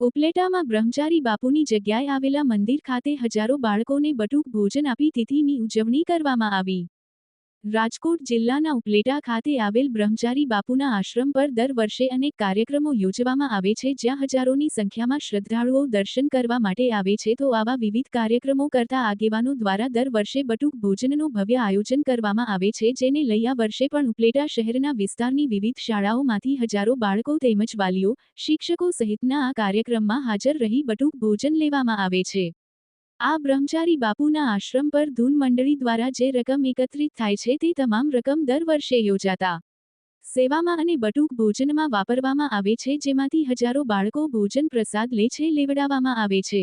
ઉપલેટામાં બ્રહ્મચારી બાપુની જગ્યાએ આવેલા મંદિર ખાતે હજારો બાળકોને બટુક ભોજન આપી તિથિની ઉજવણી કરવામાં આવી. રાજકોટ જિલ્લાના ઉપલેટા ખાતે આવેલ બ્રહ્મચારી બાપુના આશ્રમ પર દર વર્ષે અનેક કાર્યક્રમો યોજવામાં આવે છે, જ્યાં હજારોની સંખ્યામાં શ્રદ્ધાળુઓ દર્શન કરવા માટે આવે છે. તો આવા વિવિધ કાર્યક્રમો કરતા આગેવાનો દ્વારા દર વર્ષે બટુક ભોજનનું ભવ્ય આયોજન કરવામાં આવે છે, જેને લઈ આ વર્ષે પણ ઉપલેટા શહેરના વિસ્તારની વિવિધ શાળાઓમાંથી હજારો બાળકો તેમજ વાલીઓ, શિક્ષકો સહિતના આ કાર્યક્રમમાં હાજર રહી બટુક ભોજન લેવામાં આવે છે. આ બ્રહ્મચારી બાપુના આશ્રમ પર ધૂન મંડળી દ્વારા જે રકમ એકત્રિત થાય છે તે તમામ રકમ દર વર્ષે યોજાતા. સેવામાં અને બટુક ભોજનમાં વાપરવામાં આવે છે જેમાંથી હજારો બાળકો ભોજન પ્રસાદ લે છે લેવડાવવામાં આવે છે.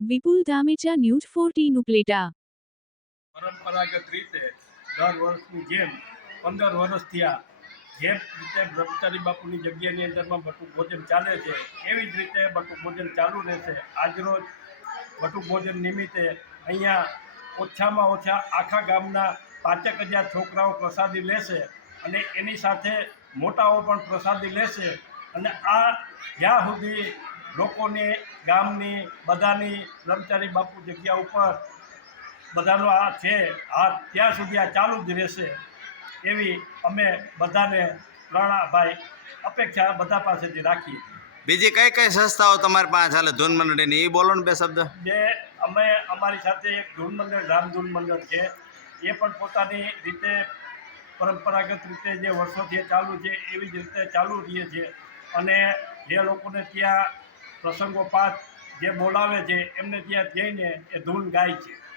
Vipul Dhamecha news fourteen Upleta. પરંપરાગત રીતે દર વર્ષની જેમ પંદર વર્ષ થયા. જે રીતે બ્રહ્મચારી બાપુની જગ્યાની અંદરમાં બટુક ભોજન ચાલે છે, એવી જ રીતે બટુક ભોજન ચાલુ રહેશે. આજરોજ બટુક ભોજન નિમિત્તે અહીંયા ઓછામાં ઓછા આખા ગામના પાંચેક હજાર છોકરાઓ પ્રસાદી લેશે અને એની સાથે મોટાઓ પણ પ્રસાદી લેશે અને આ જ્યાં સુધી લોકોને, ગામની, બધાની, બ્રહ્મચારી બાપુ જગ્યા ઉપર બધાનો આ છે, આ ત્યાં સુધી આ ચાલુ જ રહેશે એવી અમે બધાને પ્રણાભાઈ અપેક્ષા બધા પાસેથી રાખીએ. બીજી કઈ કઈ સંસ્થાઓ તમારી પાસે ચાલે ધૂન મંડળીની? એ બોલો ને બે શબ્દ. બે, અમે અમારી સાથે એક ધૂન મંડળ, રામ ધૂન મંડળ છે. એ પણ પોતાની રીતે પરંપરાગત રીતે જે વર્ષોથી ચાલુ છે, એવી જ રીતે ચાલુ રહીએ છીએ અને જે લોકોને ત્યાં પ્રસંગોપાત જે બોલાવે છે, એમને ત્યાં જઈને એ ધૂન ગાય છે.